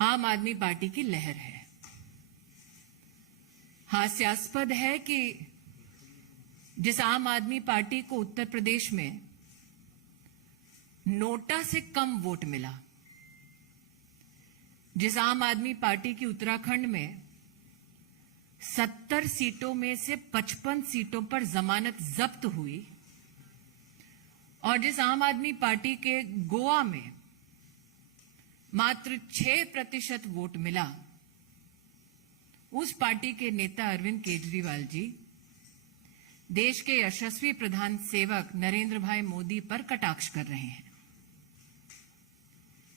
आम आदमी पार्टी की लहर है। हास्यास्पद है कि जिस आम आदमी पार्टी को उत्तर प्रदेश में नोटा से कम वोट मिला, जिस आम आदमी पार्टी की उत्तराखंड में 70 सीटों में से 55 सीटों पर जमानत जब्त हुई और जिस आम आदमी पार्टी के गोवा में मात्र 6% वोट मिला, उस पार्टी के नेता अरविंद केजरीवाल जी देश के यशस्वी प्रधान सेवक नरेंद्र भाई मोदी पर कटाक्ष कर रहे हैं।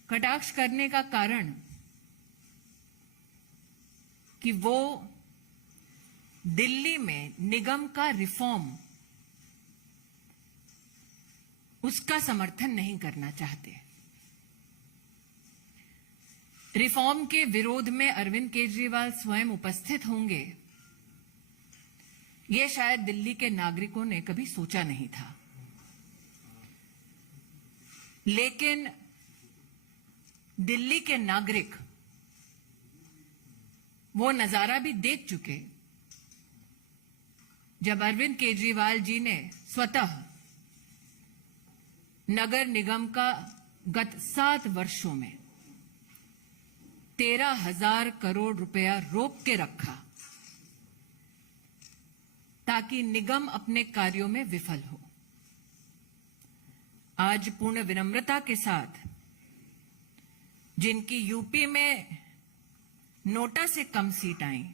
कटाक्ष करने का कारण कि वो दिल्ली में निगम का रिफॉर्म, उसका समर्थन नहीं करना चाहते। रिफॉर्म के विरोध में अरविंद केजरीवाल स्वयं उपस्थित होंगे, यह शायद दिल्ली के नागरिकों ने कभी सोचा नहीं था। लेकिन दिल्ली के नागरिक वो नजारा भी देख चुके जब अरविंद केजरीवाल जी ने स्वतः नगर निगम का गत 7 वर्षों में 13,000 करोड़ रुपया रोक के रखा ताकि निगम अपने कार्यों में विफल हो। आज पूर्ण विनम्रता के साथ जिनकी यूपी में नोटा से कम सीट आई,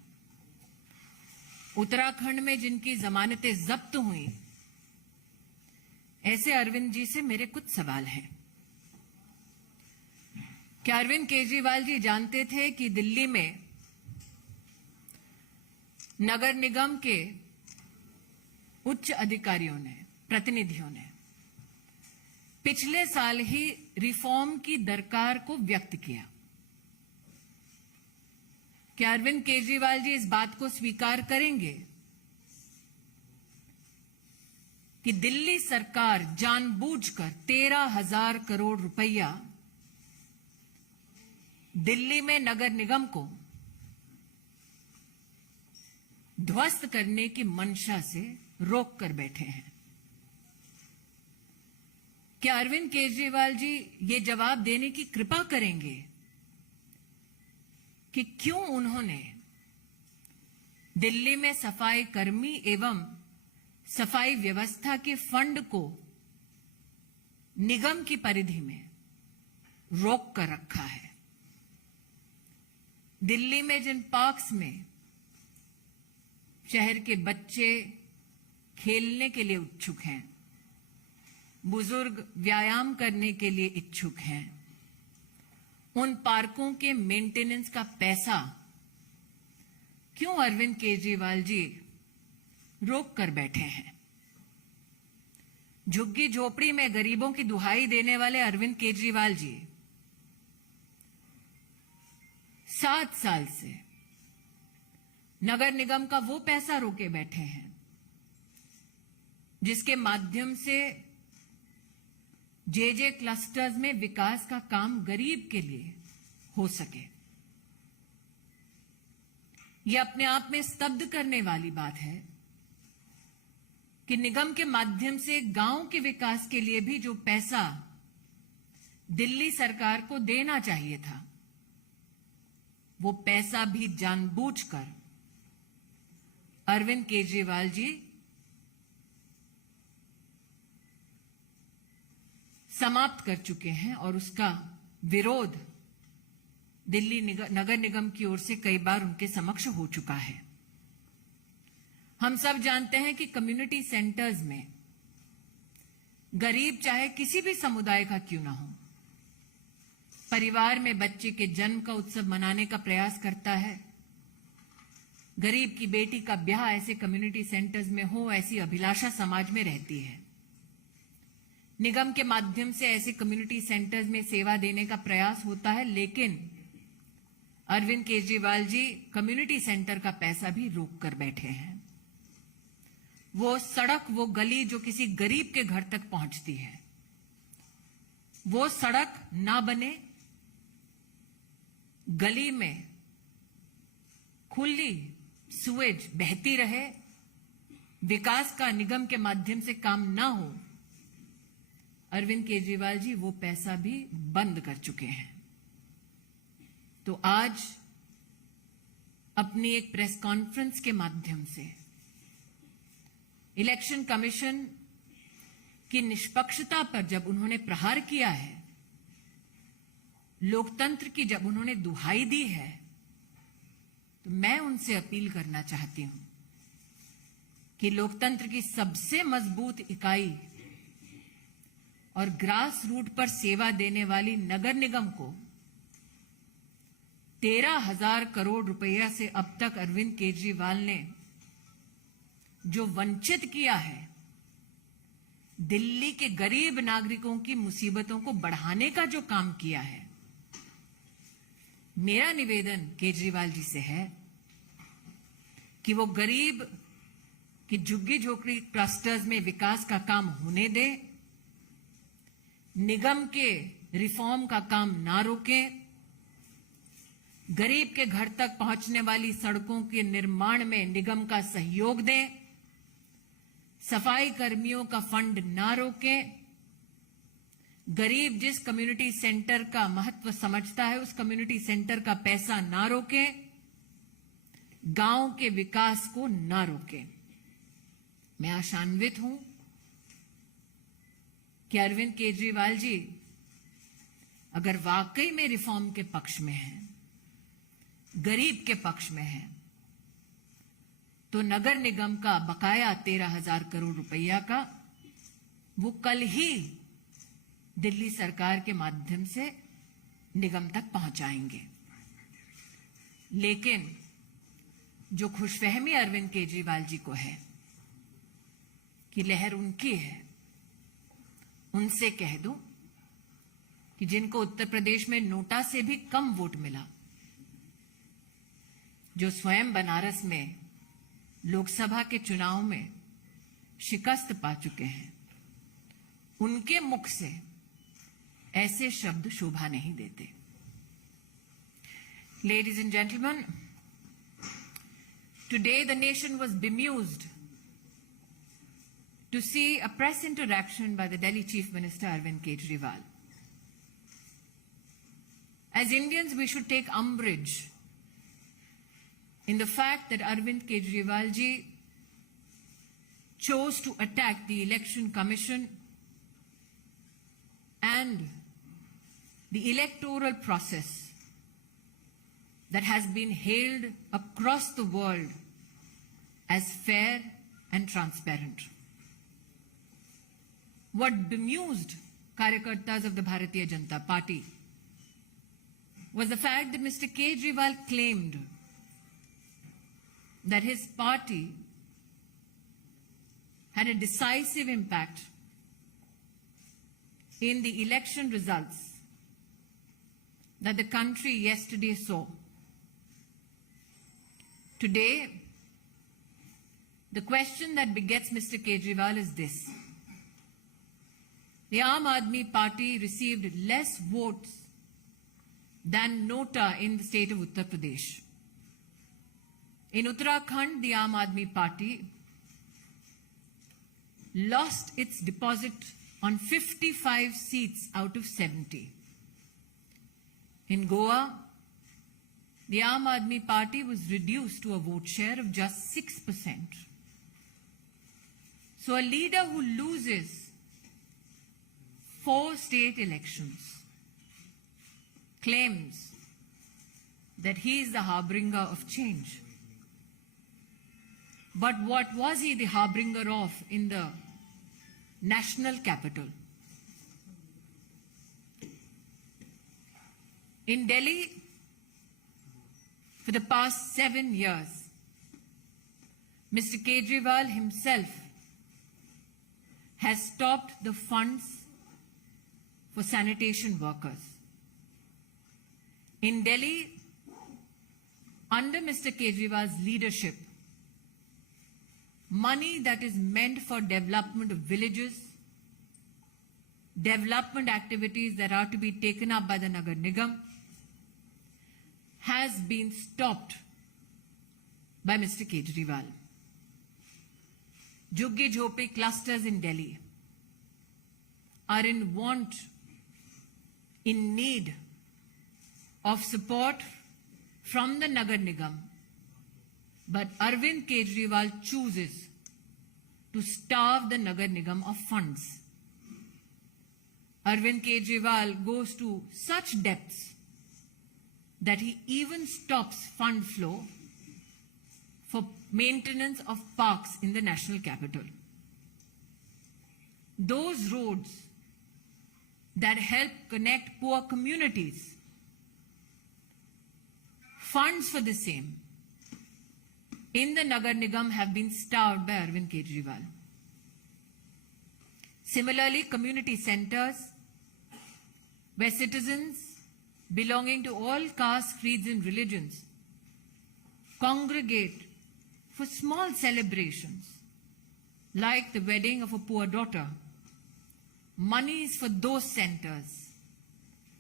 उत्तराखंड में जिनकी जमानतें जब्त हुई, ऐसे अरविंद जी से मेरे कुछ सवाल हैं। क्या अरविंद केजरीवाल जी जानते थे कि दिल्ली में नगर निगम के उच्च अधिकारियों ने, प्रतिनिधियों ने पिछले साल ही रिफॉर्म की दरकार को व्यक्त किया? क्या अरविंद केजरीवाल जी इस बात को स्वीकार करेंगे कि दिल्ली सरकार जानबूझकर 13,000 करोड़ रुपया दिल्ली में नगर निगम को ध्वस्त करने की मंशा से रोक कर बैठे हैं? क्या अरविंद केजरीवाल जी ये जवाब देने की कृपा करेंगे कि क्यों उन्होंने दिल्ली में सफाई कर्मी एवं सफाई व्यवस्था के फंड को निगम की परिधि में रोक कर रखा है? दिल्ली में जिन पार्क्स में शहर के बच्चे खेलने के लिए इच्छुक हैं, बुजुर्ग व्यायाम करने के लिए इच्छुक हैं, उन पार्कों के मेंटेनेंस का पैसा क्यों अरविंद केजरीवाल जी रोक कर बैठे हैं? झुग्गी झोपड़ी में गरीबों की दुहाई देने वाले अरविंद केजरीवाल जी 7 साल से नगर निगम का वो पैसा रोके बैठे हैं जिसके माध्यम से जे क्लस्टर्स में विकास का काम गरीब के लिए हो सके। यह अपने आप में स्तब्ध करने वाली बात है कि निगम के माध्यम से गांव के विकास के लिए भी जो पैसा दिल्ली सरकार को देना चाहिए था, वो पैसा भी जानबूझकर अरविंद केजरीवाल जी समाप्त कर चुके हैं और उसका विरोध दिल्ली नगर निगम की ओर से कई बार उनके समक्ष हो चुका है। हम सब जानते हैं कि कम्युनिटी सेंटर्स में गरीब चाहे किसी भी समुदाय का क्यों ना हो, परिवार में बच्चे के जन्म का उत्सव मनाने का प्रयास करता है। गरीब की बेटी का ब्याह ऐसे कम्युनिटी सेंटर्स में हो, ऐसी अभिलाषा समाज में रहती है। निगम के माध्यम से ऐसे कम्युनिटी सेंटर्स में सेवा देने का प्रयास होता है, लेकिन अरविंद केजरीवाल जी कम्युनिटी सेंटर का पैसा भी रोक कर बैठे हैं। वो सड़क, वो गली जो किसी गरीब के घर तक पहुंचती है, वो सड़क ना बने गली में खुली सुएज बहती रहे, विकास का निगम के माध्यम से काम ना हो, अरविंद केजरीवाल जी वो पैसा भी बंद कर चुके हैं। तो आज अपनी एक प्रेस कॉन्फ्रेंस के माध्यम से इलेक्शन कमीशन की निष्पक्षता पर जब उन्होंने प्रहार किया है, लोकतंत्र की जब उन्होंने दुहाई दी है, तो मैं उनसे अपील करना चाहती हूं कि लोकतंत्र की सबसे मजबूत इकाई और ग्रास रूट पर सेवा देने वाली नगर निगम को 13,000 करोड़ रुपया से अब तक अरविंद केजरीवाल ने जो वंचित किया है, दिल्ली के गरीब नागरिकों की मुसीबतों को बढ़ाने का जो काम किया है, मेरा निवेदन केजरीवाल जी से है कि वो गरीब की झुग्गी झोपड़ी क्लस्टर्स में विकास का काम होने दे, निगम के रिफॉर्म का काम ना रोकें, गरीब के घर तक पहुंचने वाली सड़कों के निर्माण में निगम का सहयोग दें, सफाई कर्मियों का फंड ना रोकें, गरीब जिस कम्युनिटी सेंटर का महत्व समझता है उस कम्युनिटी सेंटर का पैसा ना रोकें, गांव के विकास को ना रोकें। मैं आशान्वित हूं कि अरविंद केजरीवाल जी अगर वाकई में रिफॉर्म के पक्ष में हैं, गरीब के पक्ष में हैं, तो नगर निगम का बकाया 13,000 करोड़ रुपया का वो कल ही दिल्ली सरकार के माध्यम से निगम तक पहुंचाएंगे। लेकिन जो खुशफहमी अरविंद केजरीवाल जी को है कि लहर उनकी है, उनसे कह दूं कि जिनको उत्तर प्रदेश में नोटा से भी कम वोट मिला, जो स्वयं बनारस में लोकसभा के चुनाव में शिकस्त पा चुके हैं, उनके मुख से ऐसे शब्द शोभा नहीं देते। Ladies and gentlemen, today the nation was bemused to see a press interaction by the Delhi Chief Minister Arvind Kejriwal. As Indians, we should take umbrage in the fact that Arvind Kejriwal ji chose to attack the Election Commission and the electoral process that has been hailed across the world as fair and transparent. What bemused Karyakartas of the Bharatiya Janata Party was the fact that Mr. Kejriwal claimed that his party had a decisive impact in the election results that the country yesterday saw. Today, the question that begets Mr. Kejriwal is this. The Aam Aadmi Party received less votes than Nota in the state of Uttar Pradesh. In Uttarakhand, the Aam Aadmi Party lost its deposit on 55 seats out of 70. In Goa, the Aam Aadmi Party was reduced to a vote share of just 6%. So a leader who loses 4 state elections claims that he is the harbinger of change. But what was he the harbinger of in the national capital? In Delhi, for the past 7 years, Mr. Kejriwal himself has stopped the funds for sanitation workers. In Delhi, under Mr. Kejriwal's leadership, money that is meant for development of villages, development activities that are to be taken up by the Nagar Nigam, has been stopped by Mr. Kejriwal. Jhuggi Jhopri clusters in Delhi are in want, in need of support from the Nagar Nigam. But Arvind Kejriwal chooses to starve the Nagar Nigam of funds. Arvind Kejriwal goes to such depths that he even stops fund flow for maintenance of parks in the national capital. Those roads that help connect poor communities, funds for the same in the Nagar Nigam have been starved by Arvind Kejriwal. Similarly, community centers where citizens belonging to all castes, creeds and religions congregate for small celebrations like the wedding of a poor daughter, monies for those centers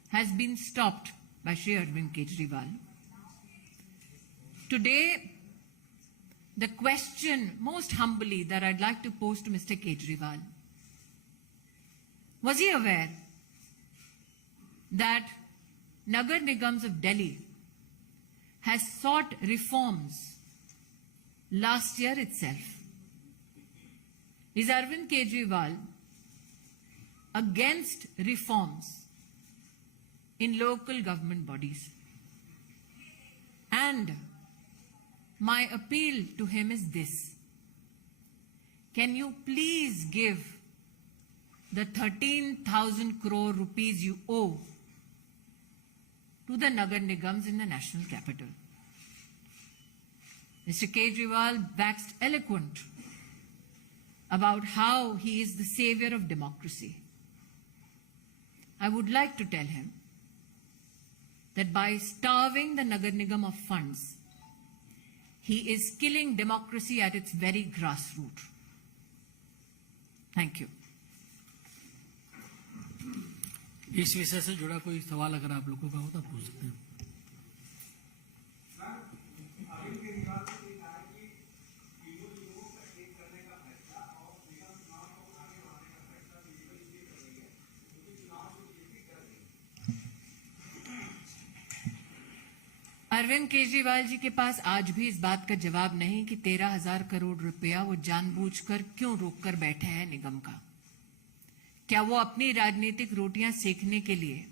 has been stopped by Shri Arvind Kejriwal. Today, the question most humbly that I'd like to pose to Mr. Kejriwal: was he aware that Nagar Nigams of Delhi has sought reforms last year itself? Is Arvind Kejriwal against reforms in local government bodies? And my appeal to him is this: can you please give the 13,000 crore rupees you owe to the Nagar Nigams in the national capital? Mr. Kejriwal waxed eloquent about how he is the savior of democracy. I would like to tell him that by starving the Nagar Nigam of funds, he is killing democracy at its very grassroots. Thank you. इस विषय से जुड़ा कोई सवाल अगर आप लोगों का हो तो पूछ सकते हैं। अरविंद केजरीवाल जी के पास आज भी इस बात का जवाब नहीं कि 13,000 करोड़ रुपया वो जानबूझकर क्यों रोककर बैठे हैं निगम का। क्या वो अपनी राजनीतिक रोटियां सेकने के लिए,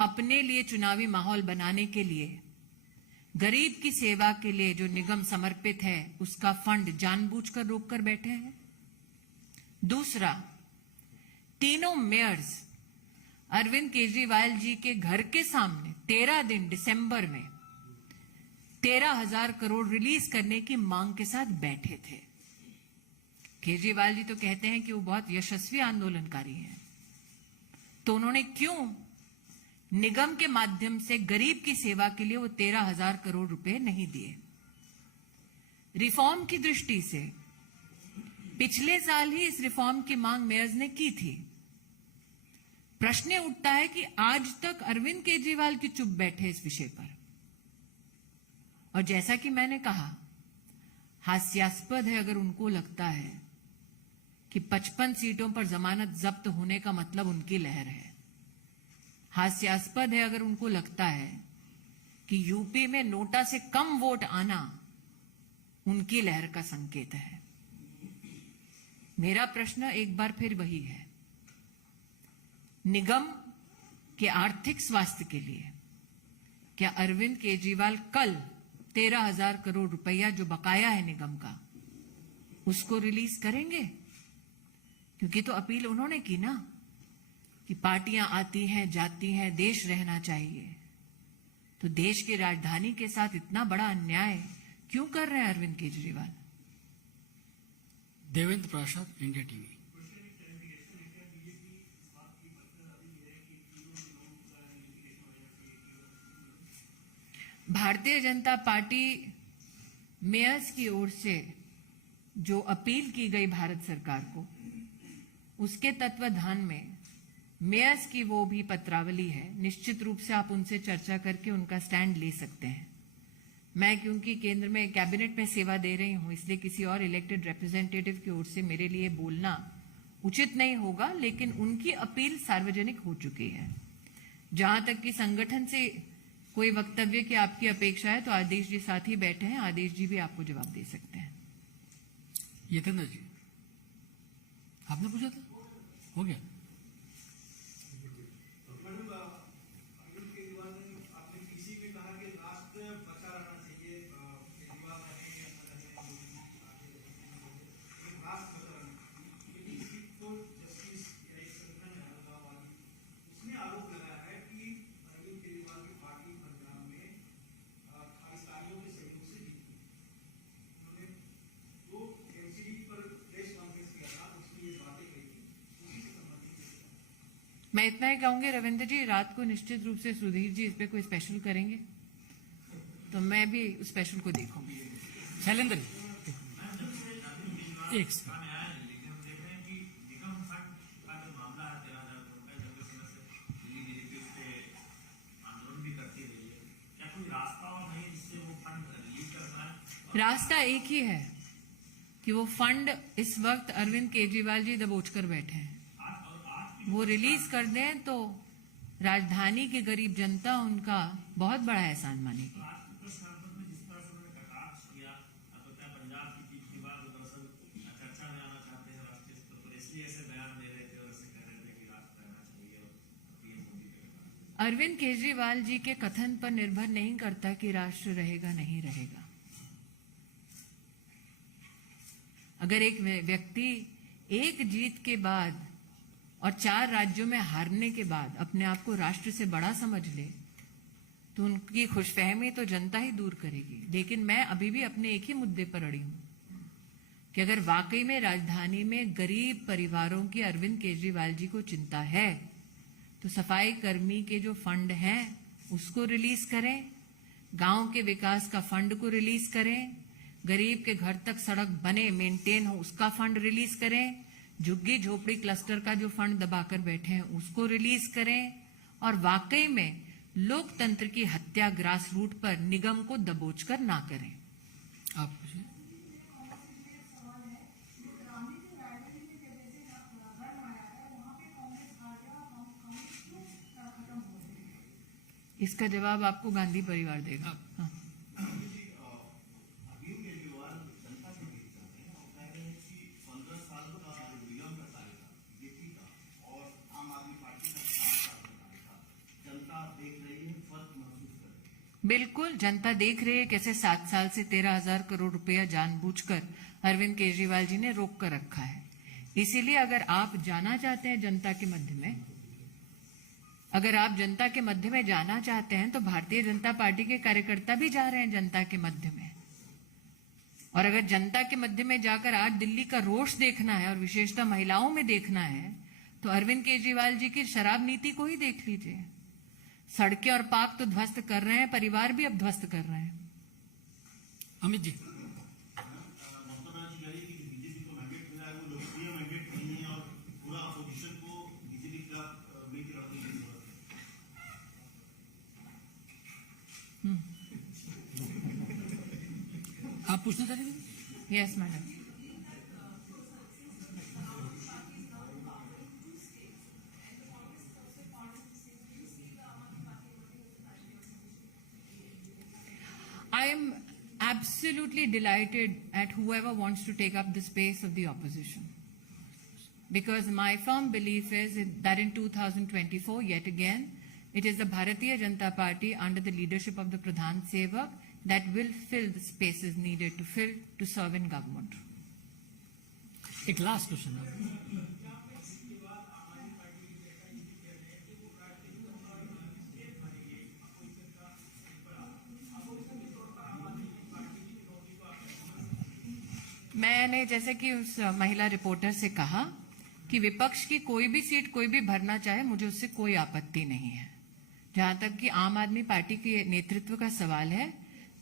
अपने लिए चुनावी माहौल बनाने के लिए, गरीब की सेवा के लिए जो निगम समर्पित है उसका फंड जानबूझकर रोककर बैठे हैं? दूसरा, तीनों मेयर्स अरविंद केजरीवाल जी के घर के सामने 13 दिन दिसंबर में 13,000 करोड़ रिलीज करने की मांग के साथ बैठे थे। केजरीवाल जी तो कहते हैं कि वो बहुत यशस्वी आंदोलनकारी हैं, तो उन्होंने क्यों निगम के माध्यम से गरीब की सेवा के लिए वो 13,000 करोड़ रुपए नहीं दिए? रिफॉर्म की दृष्टि से पिछले साल ही इस रिफॉर्म की मांग मेयर्स ने की थी। प्रश्न उठता है कि आज तक अरविंद केजरीवाल की चुप बैठे इस विषय पर। और जैसा कि मैंने कहा, हास्यास्पद है अगर उनको लगता है कि 55 सीटों पर जमानत जब्त होने का मतलब उनकी लहर है। हास्यास्पद है अगर उनको लगता है कि यूपी में नोटा से कम वोट आना उनकी लहर का संकेत है। मेरा प्रश्न एक बार फिर वही है, निगम के आर्थिक स्वास्थ्य के लिए क्या अरविंद केजरीवाल कल 13,000 करोड़ रुपया जो बकाया है निगम का उसको रिलीज करेंगे? क्योंकि तो अपील उन्होंने की ना कि पार्टियां आती हैं जाती हैं, देश रहना चाहिए। तो देश की राजधानी के साथ इतना बड़ा अन्याय क्यों कर रहे हैं अरविंद केजरीवाल? देवेंद्र प्रसाद, India TV. Bharatiya Janata party Myers की ओर से जो अपील की गई भारत सरकार को, उसके तत्वाधान में मेयर्स की वो भी पत्रावली है, निश्चित रूप से आप उनसे चर्चा करके उनका स्टैंड ले सकते हैं। मैं क्योंकि केंद्र में कैबिनेट में सेवा दे रही हूं, इसलिए किसी और इलेक्टेड रिप्रेजेंटेटिव की ओर से मेरे लिए बोलना उचित नहीं होगा, लेकिन उनकी अपील सार्वजनिक हो चुकी है। जहां तक कि संगठन से कोई वक्तव्य की आपकी अपेक्षा है तो आदेश जी साथ ही बैठे हैं, आदेश जी भी आपको जवाब दे सकते हैं। यतेंद्र जी, आपने पूछा था, हो गया। मैं इतना ही कहूंगी रविंद्र जी, रात को निश्चित रूप से सुधीर जी इस पे कोई स्पेशल करेंगे तो मैं भी उस स्पेशल को देखूंगी। शैलेंद्र जी, एक सेकंड। रास्ता एक ही है कि वो फंड इस वक्त अरविंद केजरीवाल जी दबोच कर बैठे हैं, वो रिलीज कर दें तो राजधानी की गरीब जनता उनका बहुत बड़ा एहसान मानेगी। अरविंद केजरीवाल जी के कथन पर निर्भर नहीं करता कि राष्ट्र रहेगा नहीं रहेगा। अगर एक व्यक्ति एक जीत के बाद और 4 राज्यों में हारने के बाद अपने आप को राष्ट्र से बड़ा समझ ले तो उनकी खुशफहमी तो जनता ही दूर करेगी। लेकिन मैं अभी भी अपने एक ही मुद्दे पर अड़ी हूं कि अगर वाकई में राजधानी में गरीब परिवारों की अरविंद केजरीवाल जी को चिंता है तो सफाई कर्मी के जो फंड हैं उसको रिलीज करें, गांव के विकास का फंड को रिलीज करें, गरीब के घर तक सड़क बने मेंटेन हो उसका फंड रिलीज करें, झुग्गी झोपड़ी क्लस्टर का जो फंड दबाकर बैठे हैं उसको रिलीज करें, और वाकई में लोकतंत्र की हत्या ग्रास रूट पर निगम को दबोचकर ना करें। आप पूछिए। इसका जवाब आपको गांधी परिवार देगा। हाँ। बिल्कुल, जनता देख रही है कैसे 7 साल से 13,000 करोड़ रुपया जानबूझकर अरविंद केजरीवाल जी ने रोक कर रखा है। इसीलिए अगर आप जाना चाहते हैं जनता के मध्य में, अगर आप जनता के मध्य में जाना चाहते हैं तो भारतीय जनता पार्टी के कार्यकर्ता भी जा रहे हैं जनता के मध्य में। और अगर जनता के मध्य में जाकर आज दिल्ली का रोष देखना है और विशेषतः महिलाओं में देखना है तो अरविंद केजरीवाल जी की शराब नीति को ही देख लीजिए। सड़कें और पार्क तो ध्वस्त कर रहे हैं, परिवार भी अब ध्वस्त कर रहे हैं। अमित जी, आप पूछना चाह रहे थे? Yes madam. I am absolutely delighted at whoever wants to take up the space of the opposition. Because my firm belief is that in 2024, yet again, it is the Bharatiya Janata Party under the leadership of the Pradhan Sevak that will fill the spaces needed to fill to serve in government. एक last question. मैंने जैसे कि उस महिला reporter से कहा कि विपक्ष की कोई भी सीट कोई भी भरना चाहे, मुझे उससे कोई आपत्ति नहीं है। जहां तक कि आम आदमी पार्टी के नेतृत्व का सवाल है,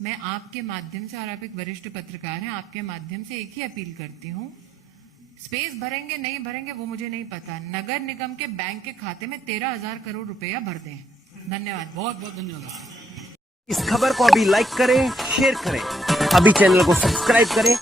मैं आपके माध्यम से, और आप एक वरिष्ठ पत्रकार हैं, आपके माध्यम से एक ही अपील करती हूं स्पेस भरेंगे नहीं भरेंगे वो मुझे नहीं पता। नगर निगम के बैंक के खाते में 13,000 करोड़ रुपया भर दें। धन्यवाद। बहुत बहुत धन्यवाद। इस खबर को अभी लाइक करें, शेयर करें, अभी चैनल को सब्सक्राइब करें।